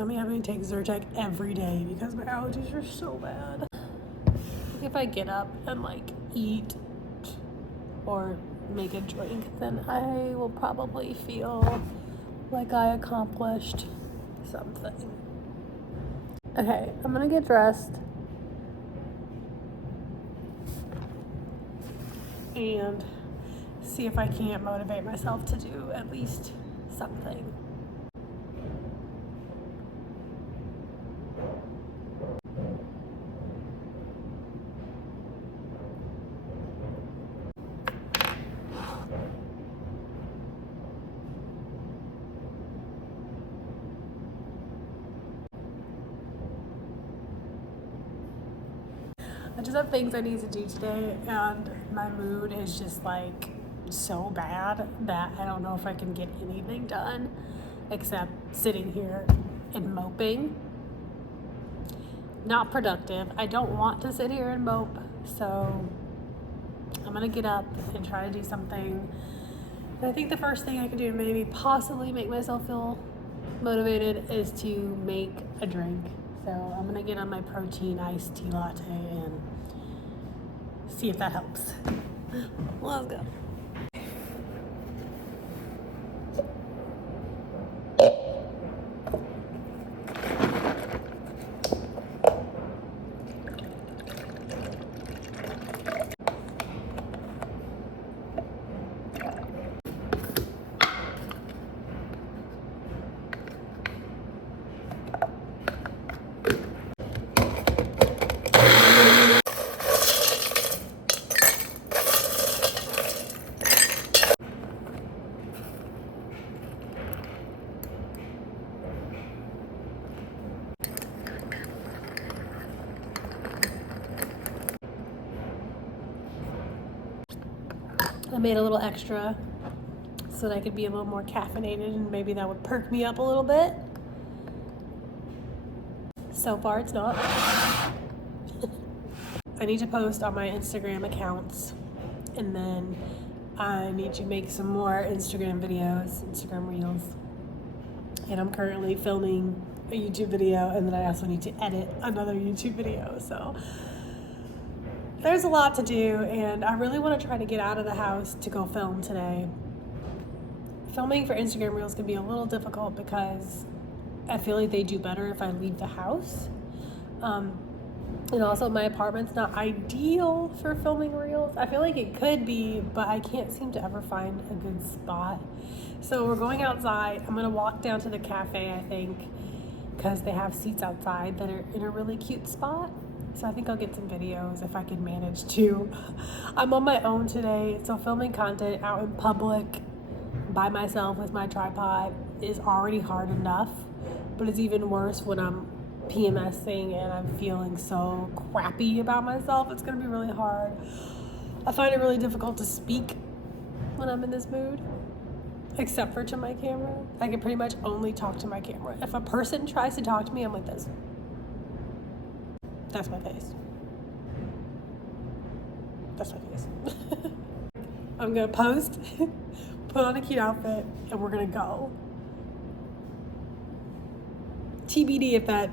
I'm having to take Zyrtec every day because my allergies are so bad. If I get up and like eat or make a drink, then I will probably feel like I accomplished something. Okay, I'm gonna get dressed and see if I can't motivate myself to do at least something. I just have things I need to do today, and my mood is just like so bad that I don't know if I can get anything done except sitting here and moping. Not productive. I don't want to sit here and mope, so I'm gonna get up and try to do something. And I think the first thing I can do to maybe possibly make myself feel motivated is to make a drink. So I'm gonna get on my protein iced tea latte and see if that helps. Let's go. I made a little extra so that I could be a little more caffeinated, and maybe that would perk me up a little bit. So far, it's not. I need to post on my Instagram accounts, and then I need to make some more Instagram videos, Instagram reels. And I'm currently filming a YouTube video, and then I also need to edit another YouTube video. So there's a lot to do, and I really want to try to get out of the house to go film today. Filming for Instagram reels can be a little difficult because I feel like they do better if I leave the house. And also my apartment's not ideal for filming reels. I feel like it could be, but I can't seem to ever find a good spot. So we're going outside. I'm gonna walk down to the cafe, I think, because they have seats outside that are in a really cute spot. So I think I'll get some videos if I can manage to. I'm on my own today, so filming content out in public by myself with my tripod is already hard enough, but it's even worse when I'm PMSing and I'm feeling so crappy about myself. It's gonna be really hard. I find it really difficult to speak when I'm in this mood, except for to my camera. I can pretty much only talk to my camera. If a person tries to talk to me, I'm like this. That's my face. That's my face. I'm gonna post, put on a cute outfit, and we're gonna go. TBD if that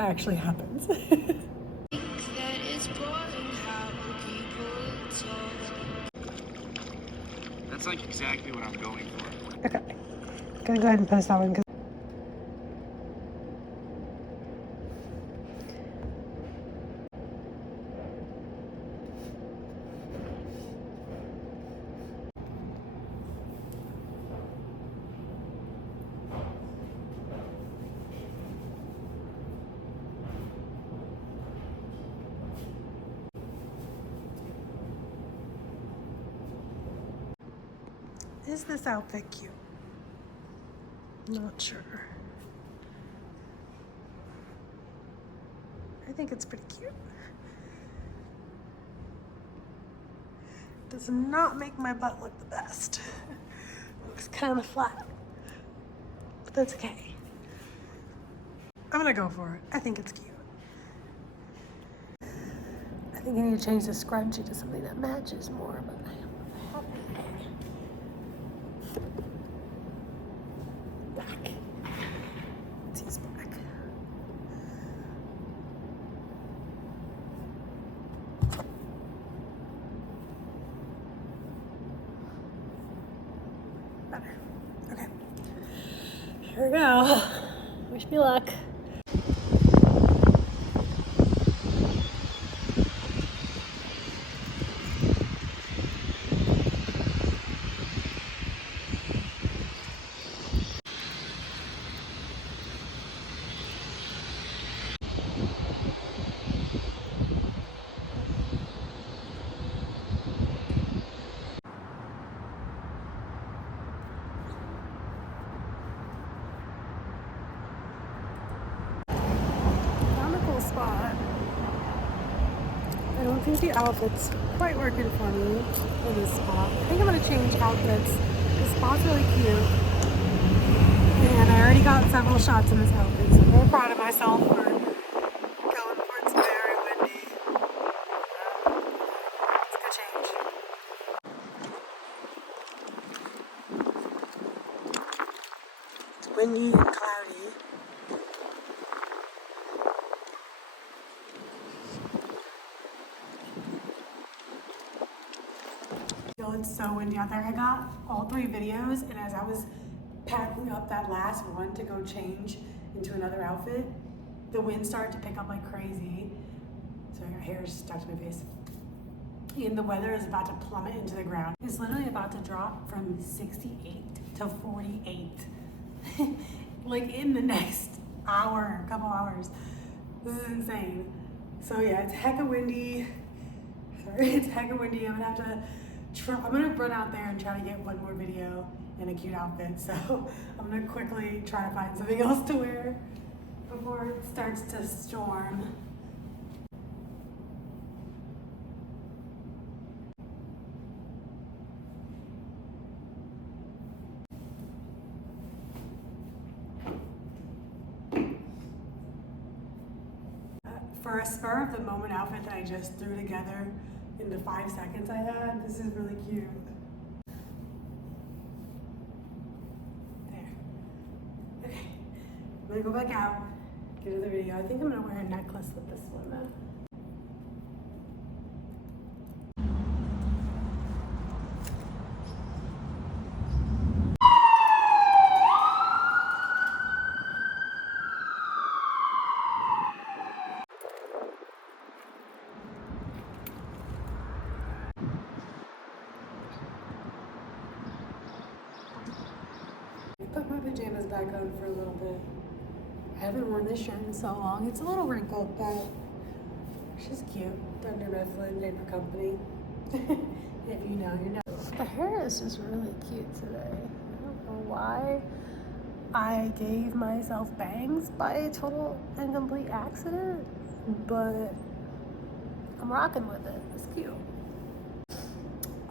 actually happens. That's like exactly what I'm going for. Okay. Gonna go ahead and post that one. Is this outfit cute? Not sure. I think it's pretty cute. Does not make my butt look the best. Looks kind of flat, but that's okay. I'm gonna go for it. I think it's cute. I think I need to change the scrunchie to something that matches more, but I have black. Let's use black. Better. Okay. Here we go. Wish me luck. Spot. I don't think the outfit's quite working for me in this spot. I think I'm gonna change outfits. This spot's really cute. And I already got several shots in this outfit, so I'm very proud of myself for going for it's very windy. It's a good change. It's windy and cloudy. It's so windy out there. I got all 3 videos, and as I was packing up that last one to go change into another outfit, the wind started to pick up like crazy. So my hair is stuck to my face. And the weather is about to plummet into the ground. It's literally about to drop from 68 to 48. Like in the next hour, couple hours. This is insane. So yeah, it's hecka windy. Sorry, it's hecka windy. I'm gonna run out there and try to get one more video in a cute outfit. So I'm gonna quickly try to find something else to wear before it starts to storm. For a spur of the moment outfit that I just threw together in the 5 seconds I had, this is really cute. There. Okay. I'm gonna go back out, get another video. I think I'm gonna wear a necklace with this one though. Put my pajamas back on for a little bit. I haven't worn this shirt in so long. It's a little wrinkled, but she's cute. Thunder Mifflin Paper Company. If you know, you know. The hair is just really cute today. I don't know why I gave myself bangs by a total and complete accident, but I'm rocking with it. It's cute.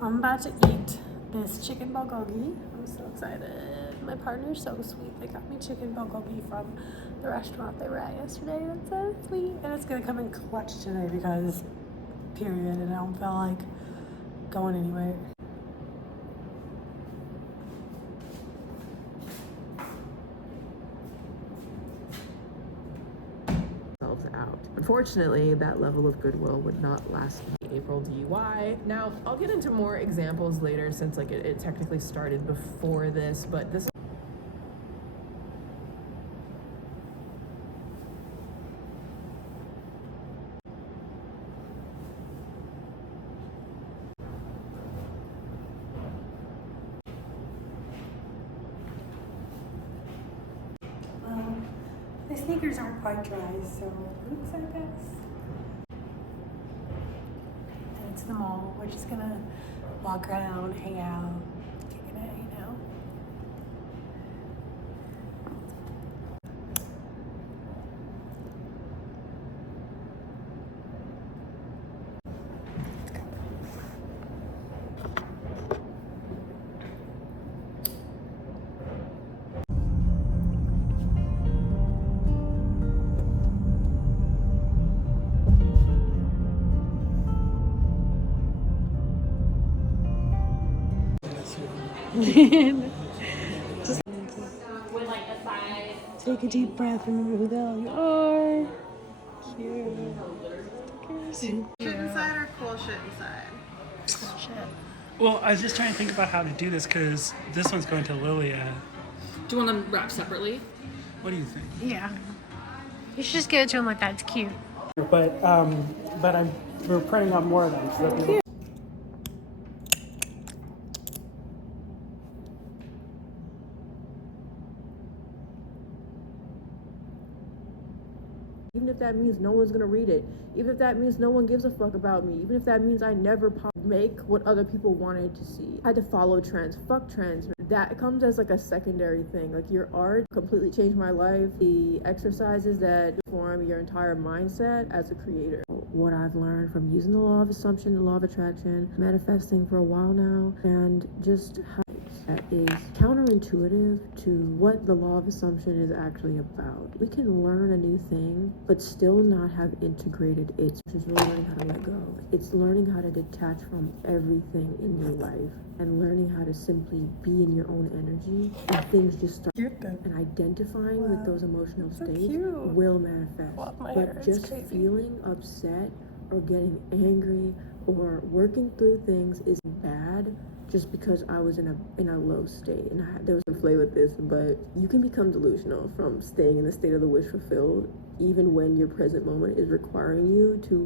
I'm about to eat this chicken bulgogi. I'm so excited. My partner's so sweet. They got me chicken bulgogi from the restaurant they were at yesterday. That's so sweet. And it's gonna come in clutch today because period, and I don't feel like going anywhere. Out. Unfortunately, that level of goodwill would not last. April DUI. Now, I'll get into more examples later since like it technically started before this, but this The sneakers aren't quite dry, so it looks like this. And it's the mall. We're just gonna walk around, hang out, kicking it, you know. Just take a deep breath, remember who the hell you are. Cute. Shit inside or cool shit inside? Cool shit. Well, I was just trying to think about how to do this because this one's going to Lilia. Do you want them wrapped separately? What do you think? Yeah. You should just give it to him like that. It's cute. But we're printing out more of them. So that Cute. Even if that means no one's gonna read it, even if that means no one gives a fuck about me, even if that means I never make what other people wanted to see. I had to follow trends, fuck trends. That comes as like a secondary thing. Like your art completely changed my life. The exercises that form your entire mindset as a creator. What I've learned from using the law of assumption, the law of attraction, manifesting for a while now, and just how that is counterintuitive to what the law of assumption is actually about. We can learn a new thing, but still not have integrated it. It's just learning how to let go. It's learning how to detach from everything in your life and learning how to simply be in your own energy, and things just start. And identifying with those emotional states will manifest. But just feeling upset or getting angry or working through things is bad just because I was in a low state. And there was some play with this, but you can become delusional from staying in the state of the wish fulfilled even when your present moment is requiring you to.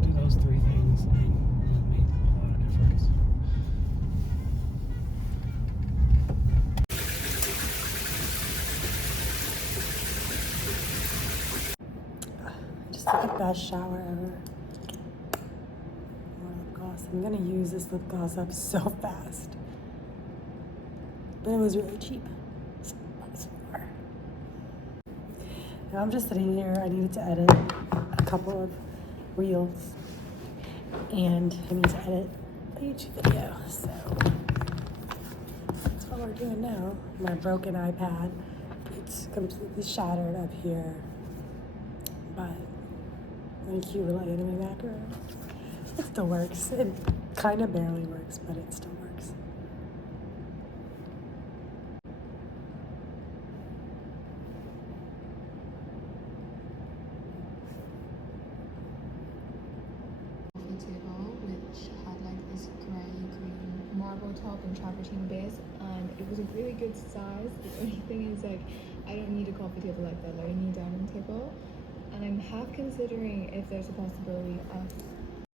Do those three things and it made a lot of difference. Just took the best shower ever. More lip gloss. I'm gonna use this lip gloss up so fast. But it was really cheap. So far. Now I'm just sitting here. I needed to edit a couple of reels. And I need to edit a YouTube video. So that's what we're doing now. My broken iPad. It's completely shattered up here. But really cute little anime background. It still works. It kind of barely works, but it still works. To top and travertine base, and it was a really good size. The only thing is, like, I don't need a coffee table like that. Like, I need a dining table, and I'm half considering if there's a possibility of